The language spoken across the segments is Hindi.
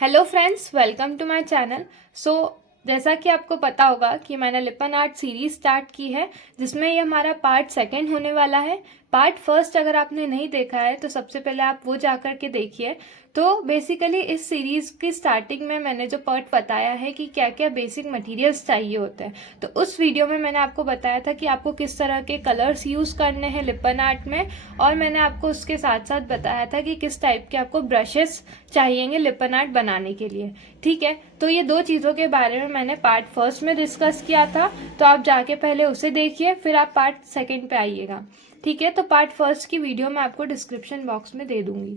Hello friends, welcome to my channel. जैसा कि आपको पता होगा कि मैंने लिपन आर्ट सीरीज स्टार्ट की है, जिसमें ये हमारा पार्ट सेकंड होने वाला है। पार्ट फर्स्ट अगर आपने नहीं देखा है तो सबसे पहले आप वो जाकर के देखिए। तो बेसिकली इस सीरीज की स्टार्टिंग में मैंने जो पार्ट बताया है कि क्या क्या बेसिक मटेरियल्स चाहिए होते हैं, तो उस वीडियो में मैंने आपको बताया था कि आपको किस तरह के कलर्स यूज़ करने हैं लिपन आर्ट में, और मैंने आपको उसके साथ साथ बताया था कि किस टाइप के आपको ब्रशेस चाहिएंगे लिपन आर्ट बनाने के लिए। ठीक है, तो ये दो चीज़ों के बारे में मैंने पार्ट फर्स्ट में डिस्कस किया था, तो आप जाके पहले उसे देखिए, फिर आप पार्ट सेकंड पे आइएगा। ठीक है, तो पार्ट फर्स्ट की वीडियो मैं आपको डिस्क्रिप्शन बॉक्स में दे दूंगी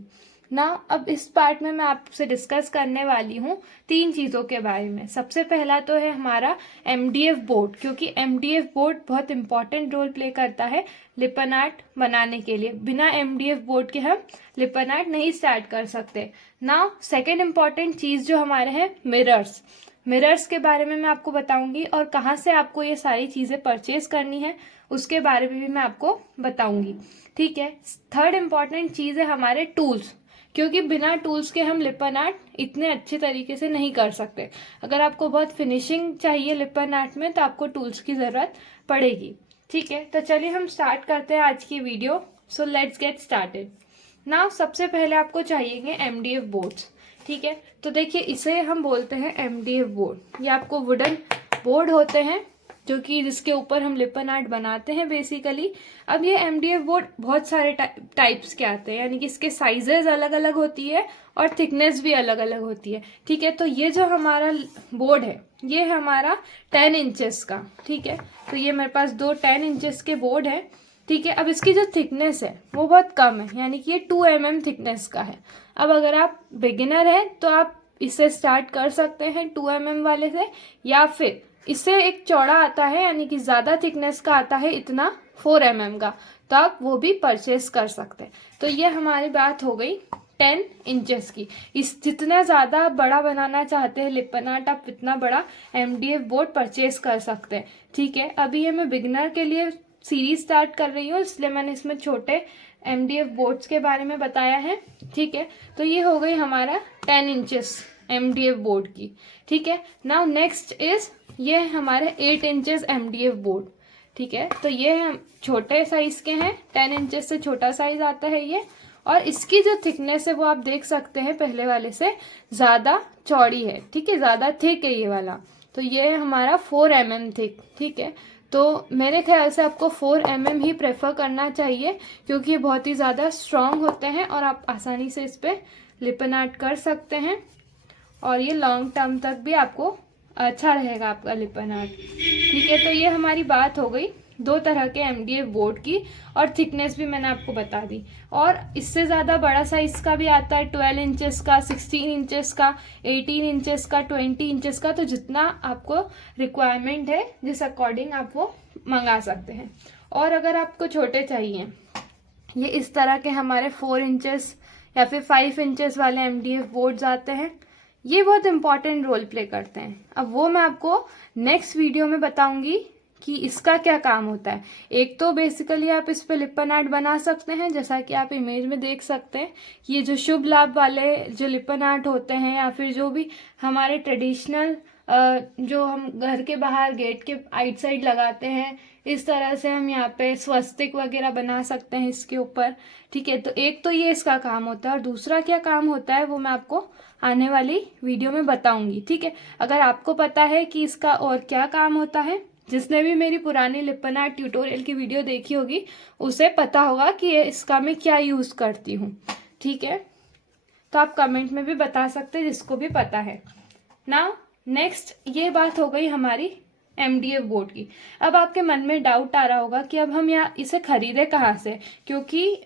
ना। अब इस पार्ट में मैं आपसे डिस्कस करने वाली हूँ तीन चीज़ों के बारे में। सबसे पहला तो है हमारा MDF बोर्ड, क्योंकि MDF बोर्ड बहुत इंपॉर्टेंट रोल प्ले करता है लिपन आर्ट बनाने के लिए। बिना MDF बोर्ड के हम लिपन आर्ट नहीं स्टार्ट कर सकते ना। सेकेंड इम्पॉर्टेंट चीज़ जो हमारे है मिरर्स के बारे में मैं आपको बताऊंगी, और कहाँ से आपको ये सारी चीज़ें परचेज करनी है उसके बारे में भी मैं आपको बताऊंगी। ठीक है, थर्ड इम्पॉर्टेंट चीज़ है हमारे टूल्स, क्योंकि बिना टूल्स के हम लिपन आर्ट इतने अच्छे तरीके से नहीं कर सकते। अगर आपको बहुत फिनिशिंग चाहिए लिपन आर्ट में तो आपको टूल्स की ज़रूरत पड़ेगी। ठीक है, तो चलिए हम स्टार्ट करते हैं आज की video. So let's get started now. सबसे पहले आपको चाहिए MDF बोर्ड्स। ठीक है, तो देखिए इसे हम बोलते हैं MDF बोर्ड। ये आपको वुडन बोर्ड होते हैं जो कि जिसके ऊपर हम लिपन आर्ट बनाते हैं बेसिकली। अब ये MDF बोर्ड बहुत सारे टाइप्स के आते हैं, यानी कि इसके साइजेस अलग अलग होती है और थिकनेस भी अलग अलग होती है। ठीक है, तो ये जो हमारा बोर्ड है ये हमारा 10 इंचेस का। ठीक है, तो ये मेरे पास दो 10 इंचेस के बोर्ड है। ठीक है, अब इसकी जो थिकनेस है वो बहुत कम है, यानी कि ये 2 mm थिकनेस का है। अब अगर आप बिगिनर हैं तो आप इससे स्टार्ट कर सकते हैं 2 mm वाले से, या फिर इससे एक चौड़ा आता है यानी कि ज़्यादा थिकनेस का आता है इतना 4 mm का, तो आप वो भी परचेस कर सकते हैं। तो ये हमारी बात हो गई 10 इंचेस की। इस जितना ज़्यादा बड़ा बनाना चाहते हैं लिपन आर्ट आप इतना बड़ा MDF बोर्ड परचेस कर सकते हैं। ठीक है, अभी ये मैं बिगिनर के लिए सीरीज स्टार्ट कर रही हूँ, इसलिए मैंने इसमें छोटे MDF बोर्ड्स के बारे में बताया है। ठीक है, तो ये हो गई हमारा 10 इंचेस MDF बोर्ड की। ठीक है, नाउ नेक्स्ट इज ये हमारे 8 इंचेस MDF बोर्ड। ठीक है, तो ये हम छोटे साइज के हैं, 10 इंचेस से छोटा साइज आता है ये, और इसकी जो थिकनेस है वो आप देख सकते हैं पहले वाले से ज़्यादा चौड़ी है। ठीक है, ज़्यादा थिक है ये वाला, तो ये है हमारा 4 mm थिक। ठीक है, तो मेरे ख्याल से आपको 4 mm ही प्रेफर करना चाहिए, क्योंकि ये बहुत ही ज़्यादा स्ट्रॉन्ग होते हैं और आप आसानी से इस पर लिपन आर्ट कर सकते हैं, और ये लॉन्ग टर्म तक भी आपको अच्छा रहेगा आपका लिपन आर्ट। ठीक है, तो ये हमारी बात हो गई दो तरह के MDF बोर्ड की, और थिकनेस भी मैंने आपको बता दी। और इससे ज़्यादा बड़ा साइज का भी आता है, 12 इंचेस का, 16 इंचेस का, 18 इंचेस का, 20 इंचेस का। तो जितना आपको रिक्वायरमेंट है जिस अकॉर्डिंग आप वो मंगा सकते हैं। और अगर आपको छोटे चाहिए, ये इस तरह के हमारे 4 इंचेस या फिर 5 इंचेस वाले MDF बोर्ड्स आते हैं, ये बहुत इंपॉर्टेंट रोल प्ले करते हैं। अब वो मैं आपको नेक्स्ट वीडियो में बताऊंगी कि इसका क्या काम होता है। एक तो बेसिकली आप इस पे लिपन आर्ट बना सकते हैं, जैसा कि आप इमेज में देख सकते हैं। ये जो शुभ लाभ वाले जो लिपन आर्ट होते हैं, या फिर जो भी हमारे ट्रेडिशनल जो हम घर के बाहर गेट के आइट साइड लगाते हैं, इस तरह से हम यहाँ पे स्वस्तिक वगैरह बना सकते हैं इसके ऊपर। ठीक है, तो एक तो ये इसका काम होता है, और दूसरा क्या काम होता है वो मैं आपको आने वाली वीडियो में बताऊंगी। ठीक है, अगर आपको पता है कि इसका और क्या काम होता है, जिसने भी मेरी पुरानी लिपन आर्ट ट्यूटोरियल की वीडियो देखी होगी उसे पता होगा कि इसका मैं क्या यूज़ करती हूँ। ठीक है, तो आप कमेंट में भी बता सकते हैं जिसको भी पता है ना। नेक्स्ट ये बात हो गई हमारी MDF बोर्ड की। अब आपके मन में डाउट आ रहा होगा कि अब हम यहाँ इसे खरीदें कहाँ से, क्योंकि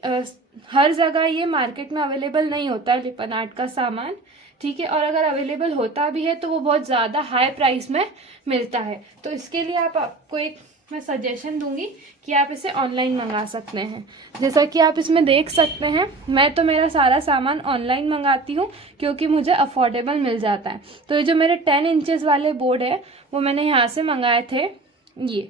हर जगह ये मार्केट में अवेलेबल नहीं होता है लिपन आर्ट का सामान। ठीक है, और अगर अवेलेबल होता भी है तो वो बहुत ज़्यादा हाई प्राइस में मिलता है। तो इसके लिए आपको एक मैं सजेशन दूंगी कि आप इसे ऑनलाइन मंगा सकते हैं। जैसा कि आप इसमें देख सकते हैं, मैं तो मेरा सारा सामान ऑनलाइन मंगाती हूँ क्योंकि मुझे अफोर्डेबल मिल जाता है। तो ये जो मेरे 10 इंचेस वाले बोर्ड है वो मैंने यहाँ से मंगाए थे। ये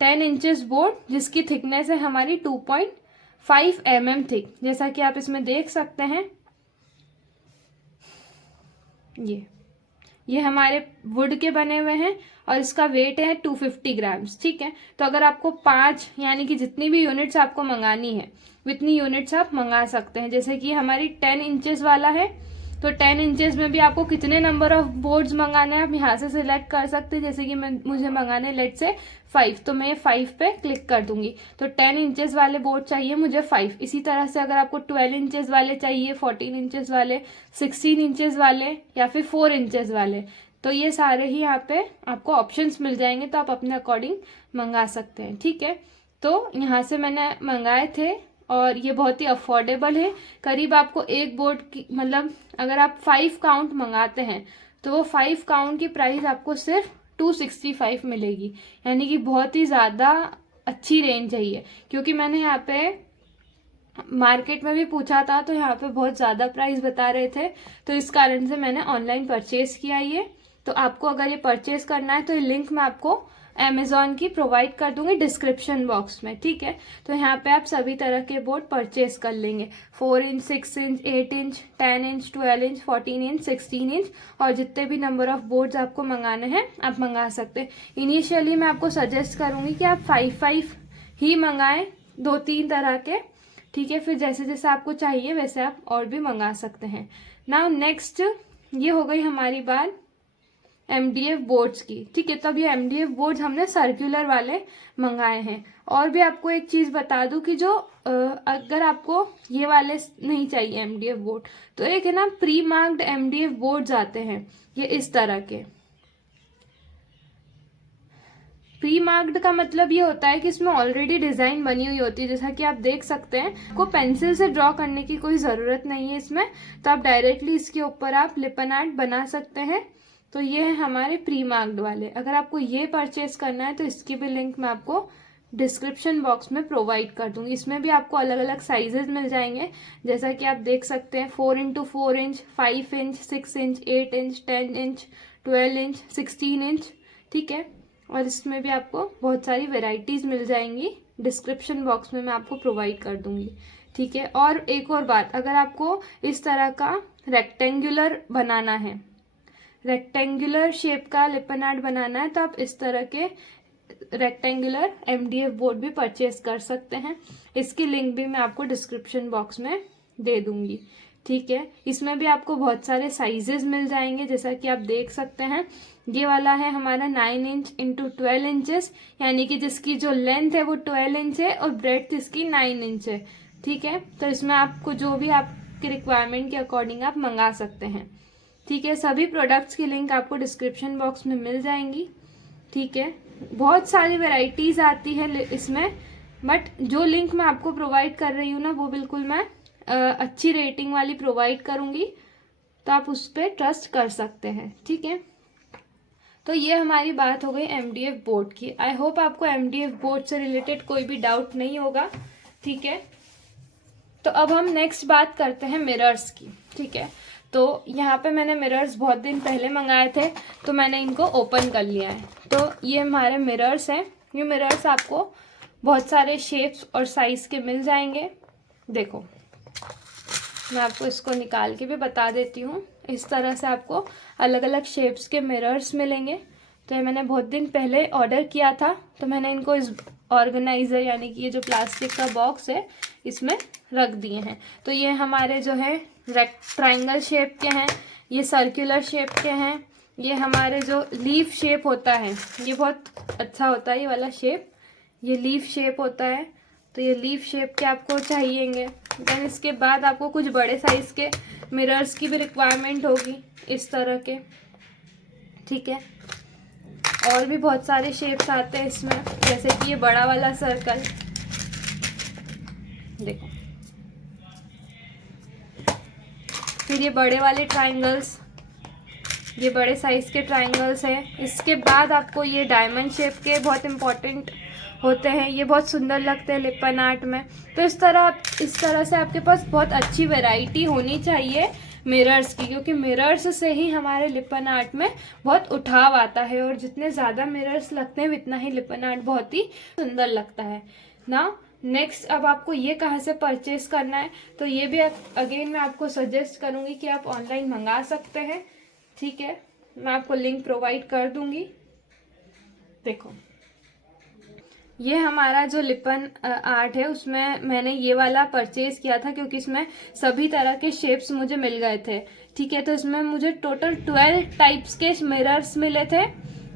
10 इंचेस बोर्ड जिसकी थिकनेस है हमारी 2.5 mm थिक, जैसा कि आप इसमें देख सकते हैं। ये हमारे वुड के बने हुए हैं और इसका वेट है 250 ग्राम्स। ठीक है, तो अगर आपको 5 यानी कि जितनी भी यूनिट्स आपको मंगानी है उतनी यूनिट्स आप मंगा सकते हैं। जैसे कि हमारी 10 इंचेस वाला है, तो 10 इंचेस में भी आपको कितने नंबर ऑफ बोर्ड्स मंगाने हैं आप यहाँ से सिलेक्ट कर सकते हैं। जैसे कि मुझे मंगाने लेट से 5, तो मैं 5 पे क्लिक कर दूंगी। तो 10 इंचेस वाले बोर्ड चाहिए मुझे 5। इसी तरह से अगर आपको 12 इंचेस वाले चाहिए, 14 इंचेस वाले, 16 इंचेस वाले या फिर 4 इंचेस वाले, तो ये सारे ही यहाँ पे आपको ऑप्शंस मिल जाएंगे, तो आप अपने अकॉर्डिंग मंगा सकते हैं। ठीक है, तो यहाँ से मैंने मंगाए थे और ये बहुत ही अफोर्डेबल है। करीब आपको एक बोर्ड की मतलब अगर आप 5 काउंट मंगाते हैं तो वो 5 काउंट की प्राइस आपको सिर्फ 265 मिलेगी, यानी कि बहुत ही ज़्यादा अच्छी रेंज है ये। क्योंकि मैंने यहाँ पे मार्केट में भी पूछा था तो यहाँ पे बहुत ज़्यादा प्राइस बता रहे थे, तो इस कारण से मैंने ऑनलाइन परचेज किया ये। तो आपको अगर ये परचेज करना है तो ये लिंक मैं आपको अमेज़ॉन की प्रोवाइड कर दूंगी डिस्क्रिप्शन बॉक्स में। ठीक है, तो यहाँ पे आप सभी तरह के बोर्ड परचेज कर लेंगे, 4 inch, 6 inch, 8 inch, 10 inch, 12 inch, 14 inch, 16 inch, और जितने भी नंबर ऑफ बोर्ड्स आपको मंगाने हैं आप मंगा सकते हैं। इनिशियली मैं आपको सजेस्ट करूँगी कि आप 5 ही मंगाएं, 2-3 तरह के। ठीक है, फिर जैसे जैसे आपको चाहिए वैसे आप और भी मंगा सकते हैं। नाउ नेक्स्ट, ये हो गई हमारी बात MDF बोर्ड्स की। ठीक है, तो अब ये MDF बोर्ड्स हमने सर्कुलर वाले मंगाए हैं। और भी आपको एक चीज़ बता दूं कि जो अगर आपको ये वाले नहीं चाहिए MDF बोर्ड, तो एक है ना प्री मार्क्ड MDF बोर्ड्स आते हैं, ये इस तरह के। प्री मार्क्ड का मतलब ये होता है कि इसमें ऑलरेडी डिज़ाइन बनी हुई होती है। जैसा कि आप देख सकते हैं, आपको पेंसिल से ड्रॉ करने की कोई ज़रूरत नहीं है इसमें, तो आप डायरेक्टली इसके ऊपर आप लिपन आर्ट बना सकते हैं। तो ये है हमारे प्री मार्क्ड वाले। अगर आपको ये परचेज करना है तो इसकी भी लिंक मैं आपको डिस्क्रिप्शन बॉक्स में प्रोवाइड कर दूंगी। इसमें भी आपको अलग अलग साइजेस मिल जाएंगे, जैसा कि आप देख सकते हैं 4x4 inch, 5 inch, 6 inch, 8 inch, 10 inch, 12 inch, 16 inch. ठीक है, और इसमें भी आपको बहुत सारी वेराइटीज़ मिल जाएंगी, डिस्क्रिप्शन बॉक्स में मैं आपको प्रोवाइड कर दूंगी। ठीक है, और एक और बात, अगर आपको इस तरह का रेक्टेंगुलर बनाना है, रेक्टेंगुलर शेप का लिपन आर्ट बनाना है, तो आप इस तरह के रेक्टेंगुलर MDF बोर्ड भी परचेज कर सकते हैं। इसकी लिंक भी मैं आपको डिस्क्रिप्शन बॉक्स में दे दूंगी। ठीक है, इसमें भी आपको बहुत सारे साइजेस मिल जाएंगे, जैसा कि आप देख सकते हैं। ये वाला है हमारा 9 इंच इंटू 12 इंचेस, यानी कि जिसकी जो लेंथ है वो 12 इंच है और ब्रेड्थ इसकी 9 इंच है। ठीक है, तो इसमें आपको जो भी आपकी रिक्वायरमेंट के अकॉर्डिंग आप मंगा सकते हैं। ठीक है, सभी प्रोडक्ट्स की लिंक आपको डिस्क्रिप्शन बॉक्स में मिल जाएंगी। ठीक है, बहुत सारी वैरायटीज़ आती है इसमें, बट जो लिंक मैं आपको प्रोवाइड कर रही हूँ ना, वो बिल्कुल मैं अच्छी रेटिंग वाली प्रोवाइड करूँगी, तो आप उस पर ट्रस्ट कर सकते हैं। ठीक है, तो ये हमारी बात हो गई MDF बोर्ड की। आई होप आपको MDF बोर्ड से रिलेटेड कोई भी डाउट नहीं होगा। ठीक है, तो अब हम नेक्स्ट बात करते हैं मिरर्स की। ठीक है, तो यहाँ पे मैंने मिरर्स बहुत दिन पहले मंगाए थे, तो मैंने इनको ओपन कर लिया है। तो ये हमारे मिरर्स हैं। ये मिरर्स आपको बहुत सारे शेप्स और साइज़ के मिल जाएंगे। देखो, मैं आपको इसको निकाल के भी बता देती हूँ। इस तरह से आपको अलग अलग शेप्स के मिरर्स मिलेंगे। तो ये मैंने बहुत दिन पहले ऑर्डर किया था, तो मैंने इनको इस ऑर्गेनाइज़र यानी कि ये जो प्लास्टिक का बॉक्स है इसमें रख दिए हैं। तो ये हमारे जो है ट्रायंगल शेप के हैं, ये सर्कुलर शेप के हैं, ये हमारे जो लीफ शेप होता है ये बहुत अच्छा होता है, ये वाला शेप, ये लीफ शेप होता है। तो ये लीफ शेप के आपको चाहिएंगे। देन इसके बाद आपको कुछ बड़े साइज़ के मिरर्स की भी रिक्वायरमेंट होगी इस तरह के। ठीक है, और भी बहुत सारे शेप्स आते हैं इसमें, जैसे कि ये बड़ा वाला सर्कल देखो, फिर ये बड़े वाले ट्रायंगल्स, ये बड़े साइज़ के ट्रायंगल्स हैं। इसके बाद आपको ये डायमंड शेप के बहुत इम्पोर्टेंट होते हैं, ये बहुत सुंदर लगते हैं लिपन आर्ट में। तो इस तरह से आपके पास बहुत अच्छी वैरायटी होनी चाहिए मिरर्स की, क्योंकि मिरर्स से ही हमारे लिपन आर्ट में बहुत उठाव आता है, और जितने ज़्यादा मिरर्स लगते हैं उतना ही लिपन आर्ट बहुत ही सुंदर लगता है ना। नेक्स्ट, अब आपको ये कहाँ से परचेस करना है, तो ये भी अगेन मैं आपको सजेस्ट करूँगी कि आप ऑनलाइन मंगा सकते हैं। ठीक है, मैं आपको लिंक प्रोवाइड कर दूंगी। देखो, ये हमारा जो लिपन आर्ट है उसमें मैंने ये वाला परचेज किया था क्योंकि इसमें सभी तरह के शेप्स मुझे मिल गए थे। ठीक है, तो इसमें मुझे टोटल 12 टाइप्स के मिरर्स मिले थे।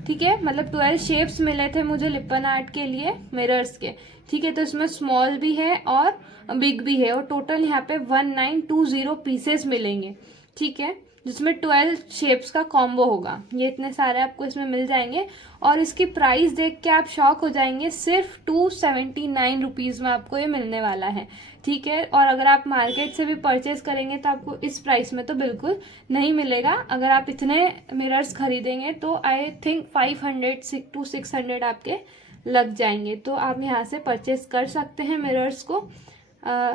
ठीक है, मतलब 12 शेप्स मिले थे मुझे लिपन आर्ट के लिए मिरर्स के। ठीक है, तो इसमें स्मॉल भी है और बिग भी है, और टोटल यहाँ पे 1920 पीसेस मिलेंगे। ठीक है, जिसमें 12 शेप्स का कॉम्बो होगा। ये इतने सारे आपको इसमें मिल जाएंगे, और इसकी प्राइस देख के आप शॉक हो जाएंगे। सिर्फ 279 रुपीज़ में आपको ये मिलने वाला है। ठीक है, और अगर आप मार्केट से भी परचेज करेंगे तो आपको इस प्राइस में तो बिल्कुल नहीं मिलेगा। अगर आप इतने मिरर्स खरीदेंगे तो आई थिंक 500 to 600 आपके लग जाएंगे। तो आप यहाँ से परचेज कर सकते हैं मिरर्स को।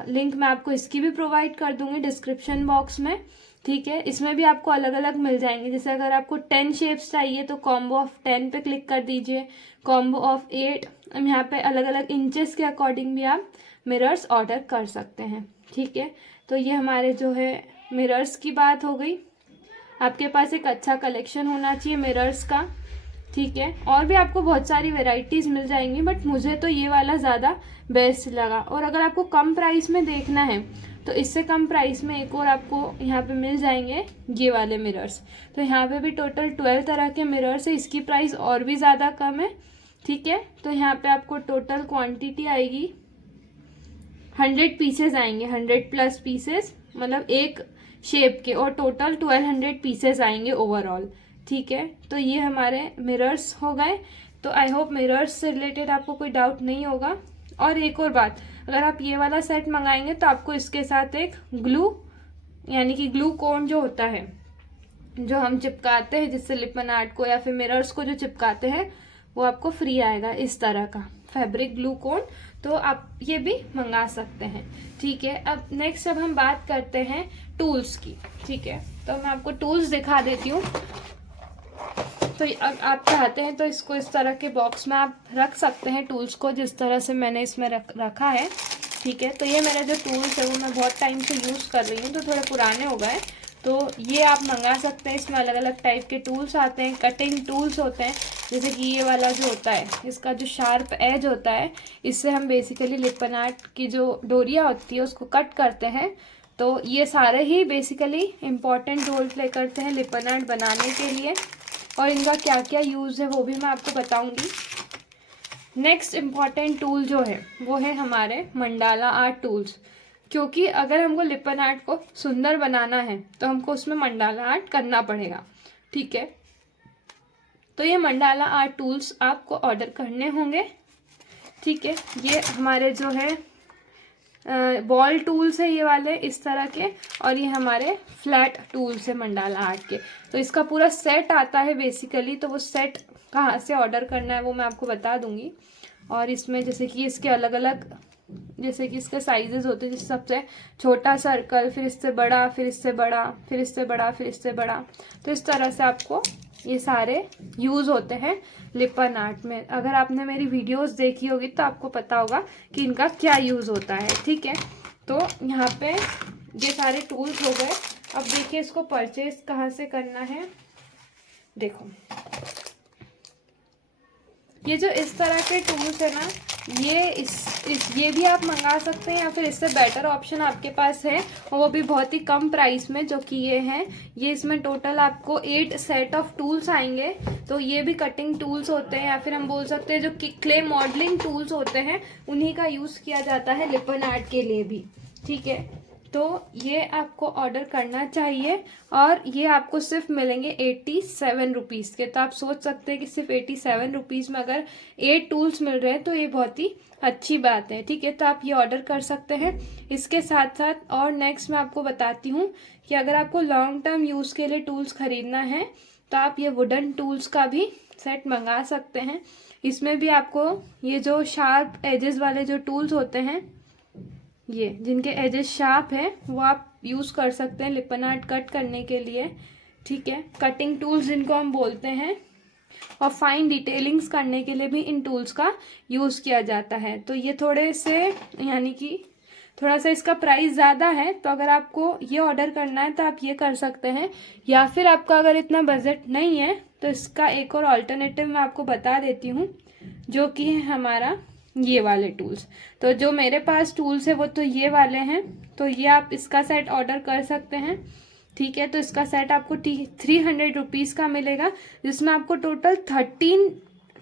लिंक मैं आपको इसकी भी प्रोवाइड कर दूंगी डिस्क्रिप्शन बॉक्स में। ठीक है, इसमें भी आपको अलग अलग मिल जाएंगे। जैसे अगर आपको 10 शेप्स चाहिए तो कॉम्बो ऑफ 10 पे क्लिक कर दीजिए, कॉम्बो ऑफ 8। यहाँ पे अलग अलग इंचेस के अकॉर्डिंग भी आप मिरर्स ऑर्डर कर सकते हैं। ठीक है, तो ये हमारे जो है मिरर्स की बात हो गई। आपके पास एक अच्छा कलेक्शन होना चाहिए मिरर्स का। ठीक है, और भी आपको बहुत सारी वेराइटीज़ मिल जाएंगी, बट मुझे तो ये वाला ज़्यादा बेस्ट लगा। और अगर आपको कम प्राइस में देखना है तो इससे कम प्राइस में एक और आपको यहाँ पे मिल जाएंगे ये वाले मिरर्स। तो यहाँ पे भी टोटल 12 तरह के मिरर्स है, इसकी प्राइस और भी ज़्यादा कम है। ठीक है, तो यहाँ पे आपको टोटल क्वांटिटी आएगी 100 पीसेस आएंगे, 100+ पीसेस, मतलब एक शेप के, और टोटल 1200 पीसेस आएंगे ओवरऑल। ठीक है, तो ये हमारे मिरर्स हो गए। तो आई होप मिरर्स से रिलेटेड आपको कोई डाउट नहीं होगा। और एक और बात, अगर आप ये वाला सेट मंगाएंगे तो आपको इसके साथ एक ग्लू, यानी कि ग्लू कोन जो होता है, जो हम चिपकाते हैं जिससे लिपन आर्ट को या फिर मिरर्स को जो चिपकाते हैं, वो आपको फ्री आएगा, इस तरह का फैब्रिक ग्लू कोन। तो आप ये भी मंगा सकते हैं। ठीक है, अब नेक्स्ट अब हम बात करते हैं टूल्स की। ठीक है, तो मैं आपको टूल्स दिखा देती हूँ। तो अब आप चाहते हैं तो इसको इस तरह के बॉक्स में आप रख सकते हैं टूल्स को, जिस तरह से मैंने इसमें रखा है। ठीक है, तो ये मेरे जो टूल्स है वो मैं बहुत टाइम से यूज़ कर रही हूँ, तो थोड़े पुराने हो गए। तो ये आप मंगा सकते हैं। इसमें अलग अलग टाइप के टूल्स आते हैं, कटिंग टूल्स होते हैं। जैसे कि ये वाला जो होता है, इसका जो शार्प एज होता है, इससे हम बेसिकली लिपन आर्ट की जो डोरियाँ होती है उसको कट करते हैं। तो ये सारे ही बेसिकली इम्पॉर्टेंट रोल प्ले करते हैं लिपन आर्ट बनाने के लिए, और इनका क्या क्या यूज़ है वो भी मैं आपको बताऊंगी। नेक्स्ट इम्पॉर्टेंट टूल जो है वो है हमारे मंडाला आर्ट टूल्स, क्योंकि अगर हमको लिपन आर्ट को सुंदर बनाना है तो हमको उसमें मंडाला आर्ट करना पड़ेगा। ठीक है, तो ये मंडाला आर्ट टूल्स आपको ऑर्डर करने होंगे। ठीक है, ये हमारे जो है बॉल टूल्स है ये वाले इस तरह के, और ये हमारे फ्लैट टूल्स है मंडाला आर्ट के। तो इसका पूरा सेट आता है बेसिकली। तो वो सेट कहाँ से ऑर्डर करना है वो मैं आपको बता दूंगी। और इसमें जैसे कि इसके अलग अलग, जैसे कि इसके साइजेस होते हैं, जैसे सबसे छोटा सर्कल, फिर इससे बड़ा, फिर इससे बड़ा, फिर इससे बड़ा, फिर इससे बड़ा। तो इस तरह से आपको ये सारे यूज़ होते हैं लिपन आर्ट में। अगर आपने मेरी वीडियोस देखी होगी तो आपको पता होगा कि इनका क्या यूज़ होता है। ठीक है, तो यहाँ पे ये सारे टूल्स हो गए। अब देखिए इसको परचेज कहाँ से करना है। देखो, ये जो इस तरह के टूल्स है ना, ये भी आप मंगा सकते हैं, या फिर इससे बेटर ऑप्शन आपके पास है, और वो भी बहुत ही कम प्राइस में, जो कि ये हैं। ये इसमें टोटल आपको 8 सेट ऑफ टूल्स आएंगे। तो ये भी कटिंग टूल्स होते हैं, या फिर हम बोल सकते हैं जो क्ले मॉडलिंग टूल्स होते हैं, उन्हीं का यूज़ किया जाता है लिपन आर्ट के लिए भी। ठीक है, तो ये आपको ऑर्डर करना चाहिए, और ये आपको सिर्फ मिलेंगे 87 रुपीज़ के। तो आप सोच सकते हैं कि सिर्फ 87 रुपीज़ में अगर 8 टूल्स मिल रहे हैं तो ये बहुत ही अच्छी बात है। ठीक है, तो आप ये ऑर्डर कर सकते हैं। इसके साथ साथ और नेक्स्ट मैं आपको बताती हूँ कि अगर आपको लॉन्ग टर्म यूज़ के लिए टूल्स खरीदना है तो आप ये वुडन टूल्स का भी सेट मंगा सकते हैं। इसमें भी आपको ये जो शार्प एजेस वाले जो टूल्स होते हैं, ये जिनके एजेस शार्प है, वो आप यूज़ कर सकते हैं लिपन आर्ट कट करने के लिए। ठीक है, कटिंग टूल्स जिनको हम बोलते हैं, और फाइन डिटेलिंग्स करने के लिए भी इन टूल्स का यूज़ किया जाता है। तो ये थोड़े से यानी कि थोड़ा सा इसका प्राइस ज़्यादा है, तो अगर आपको ये ऑर्डर करना है तो आप ये कर सकते हैं। या फिर आपका अगर इतना बजट नहीं है तो इसका एक और ऑल्टरनेटिव मैं आपको बता देती हूँ, जो कि है हमारा ये वाले टूल्स। तो जो मेरे पास टूल्स है वो तो ये वाले हैं, तो ये आप इसका सेट ऑर्डर कर सकते हैं। ठीक है, तो इसका सेट आपको 300 रुपीज़ का मिलेगा, जिसमें आपको टोटल 13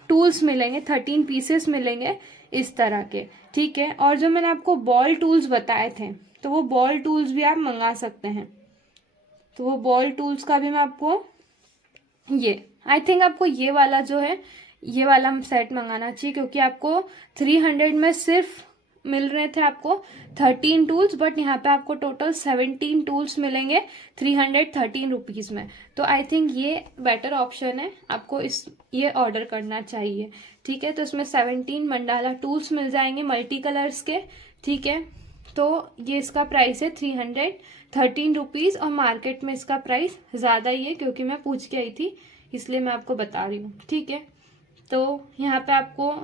टूल्स मिलेंगे, 13 पीसेस मिलेंगे इस तरह के। ठीक है, और जो मैंने आपको बॉल टूल्स बताए थे, तो वो बॉल टूल्स भी आप मंगा सकते हैं। तो वो बॉल टूल्स का भी मैं आपको ये आई थिंक आपको ये वाला जो है ये वाला सेट मंगाना चाहिए, क्योंकि आपको 300 में सिर्फ मिल रहे थे आपको 13 टूल्स, बट यहाँ पे आपको टोटल 17 टूल्स मिलेंगे 313 रुपीज़ में। तो आई थिंक ये बेटर ऑप्शन है, आपको ये ऑर्डर करना चाहिए। ठीक है, तो इसमें 17 मंडाला टूल्स मिल जाएंगे मल्टी कलर्स के। ठीक है, तो ये इसका प्राइस है 313 रुपीज़, और मार्केट में इसका प्राइस ज़्यादा ही है, क्योंकि मैं पूछ के आई थी इसलिए मैं आपको बता रही हूँ। ठीक है, तो यहाँ पे आपको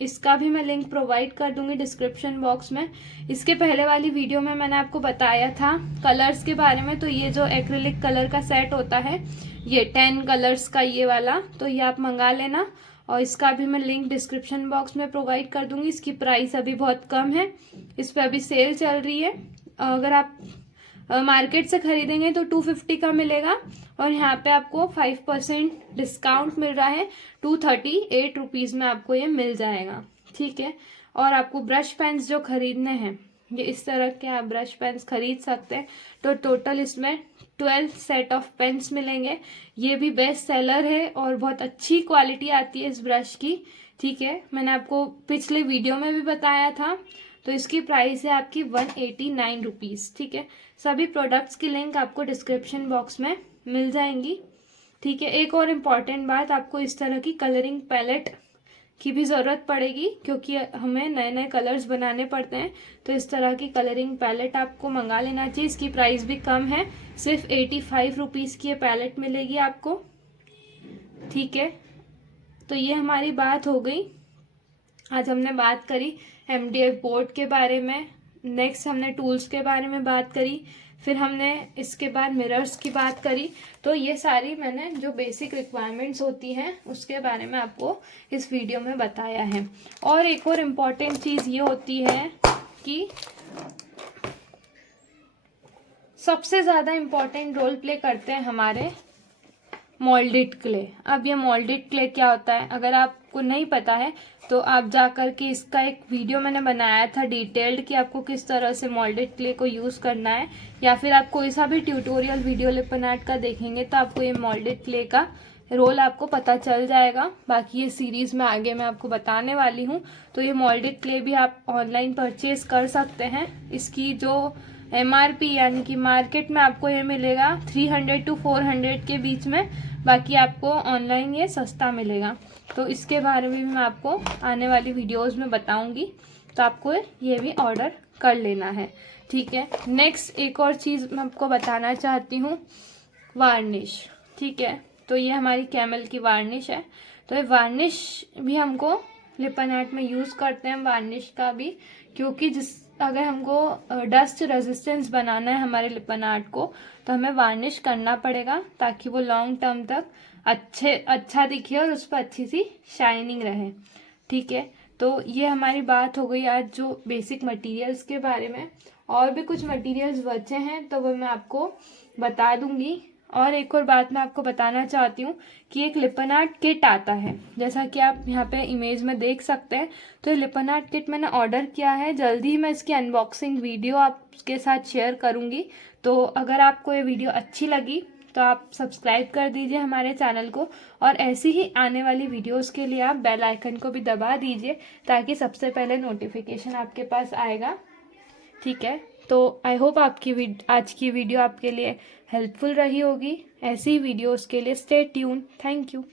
इसका भी मैं लिंक प्रोवाइड कर दूंगी डिस्क्रिप्शन बॉक्स में। इसके पहले वाली वीडियो में मैंने आपको बताया था कलर्स के बारे में, तो ये जो एक्रिलिक कलर का सेट होता है, ये 10 कलर्स का ये वाला, तो ये आप मंगा लेना, और इसका भी मैं लिंक डिस्क्रिप्शन बॉक्स में प्रोवाइड कर दूंगी। इसकी प्राइस अभी बहुत कम है, इस पर अभी सेल चल रही है। अगर आप मार्केट से खरीदेंगे तो 250 का मिलेगा, और यहाँ पे आपको 5% डिस्काउंट मिल रहा है, 238 रुपीज़ में आपको ये मिल जाएगा। ठीक है, और आपको ब्रश पेन्स जो खरीदने हैं, ये इस तरह के आप ब्रश पेन्स खरीद सकते हैं। तो टोटल इसमें 12 सेट ऑफ पेन्स मिलेंगे। ये भी बेस्ट सेलर है और बहुत अच्छी क्वालिटी आती है इस ब्रश की। ठीक है, मैंने आपको पिछले वीडियो में भी बताया था। तो इसकी प्राइस है आपकी 189 रुपीज़। ठीक है, सभी प्रोडक्ट्स की लिंक आपको डिस्क्रिप्शन बॉक्स में मिल जाएंगी। ठीक है, एक और इम्पॉर्टेंट बात, आपको इस तरह की कलरिंग पैलेट की भी ज़रूरत पड़ेगी, क्योंकि हमें नए नए कलर्स बनाने पड़ते हैं। तो इस तरह की कलरिंग पैलेट आपको मंगा लेना चाहिए। इसकी प्राइस भी कम है, सिर्फ 85 रुपीज़ की ये पैलेट मिलेगी आपको। ठीक है, तो ये हमारी बात हो गई। आज हमने बात करी MDF बोर्ड के बारे में, नेक्स्ट हमने टूल्स के बारे में बात करी, फिर हमने इसके बाद मिरर्स की बात करी। तो ये सारी मैंने जो बेसिक रिक्वायरमेंट्स होती हैं उसके बारे में आपको इस वीडियो में बताया है। और एक और इम्पॉर्टेंट चीज़ ये होती है कि सबसे ज़्यादा इम्पॉर्टेंट रोल प्ले करते हैं हमारे मोल्डेड क्ले। अब ये मोल्डेड क्ले क्या होता है, अगर आपको नहीं पता है तो आप जा कर के इसका एक वीडियो मैंने बनाया था डिटेल्ड कि आपको किस तरह से मोल्डेड क्ले को यूज़ करना है, या फिर आप कोई सा भी ट्यूटोरियल वीडियो लिपन आर्ट का देखेंगे तो आपको ये मोल्डेड क्ले का रोल आपको पता चल जाएगा। बाकी ये सीरीज़ में आगे मैं आपको बताने वाली हूँ। तो ये मोल्डेड क्ले भी आप ऑनलाइन परचेज कर सकते हैं। इसकी जो MRP यानी कि मार्केट में आपको ये मिलेगा 300 to 400 के बीच में, बाकी आपको ऑनलाइन ये सस्ता मिलेगा। तो इसके बारे में भी मैं आपको आने वाली वीडियोस में बताऊंगी, तो आपको ये भी ऑर्डर कर लेना है। ठीक है, नेक्स्ट एक और चीज़ मैं आपको बताना चाहती हूँ, वार्निश। ठीक है, तो ये हमारी कैमल की वार्निश है। तो ये वार्निश भी हमको लिपन आर्ट में यूज़ करते हैं, वार्निश का भी, क्योंकि अगर हमको डस्ट रेजिस्टेंस बनाना है हमारे लिपन आर्ट को, तो हमें वार्निश करना पड़ेगा ताकि वो लॉन्ग टर्म तक अच्छा दिखे और उस पर अच्छी सी शाइनिंग रहे। ठीक है, तो ये हमारी बात हो गई आज जो बेसिक मटेरियल्स के बारे में। और भी कुछ मटेरियल्स बचे हैं तो वो मैं आपको बता दूंगी। और एक और बात मैं आपको बताना चाहती हूँ कि एक लिपन आर्ट किट आता है, जैसा कि आप यहाँ पे इमेज में देख सकते हैं। तो ये लिपन आर्ट किट मैंने ऑर्डर किया है, जल्दी ही मैं इसकी अनबॉक्सिंग वीडियो आपके साथ शेयर करूँगी। तो अगर आपको ये वीडियो अच्छी लगी तो आप सब्सक्राइब कर दीजिए हमारे चैनल को, और ऐसी ही आने वाली वीडियोस के लिए आप बेल आइकन को भी दबा दीजिए ताकि सबसे पहले नोटिफिकेशन आपके पास आएगा। ठीक है, तो आई होप आपकी आज की वीडियो आपके लिए हेल्पफुल रही होगी। ऐसी ही वीडियोस के लिए स्टे ट्यून। Thank you.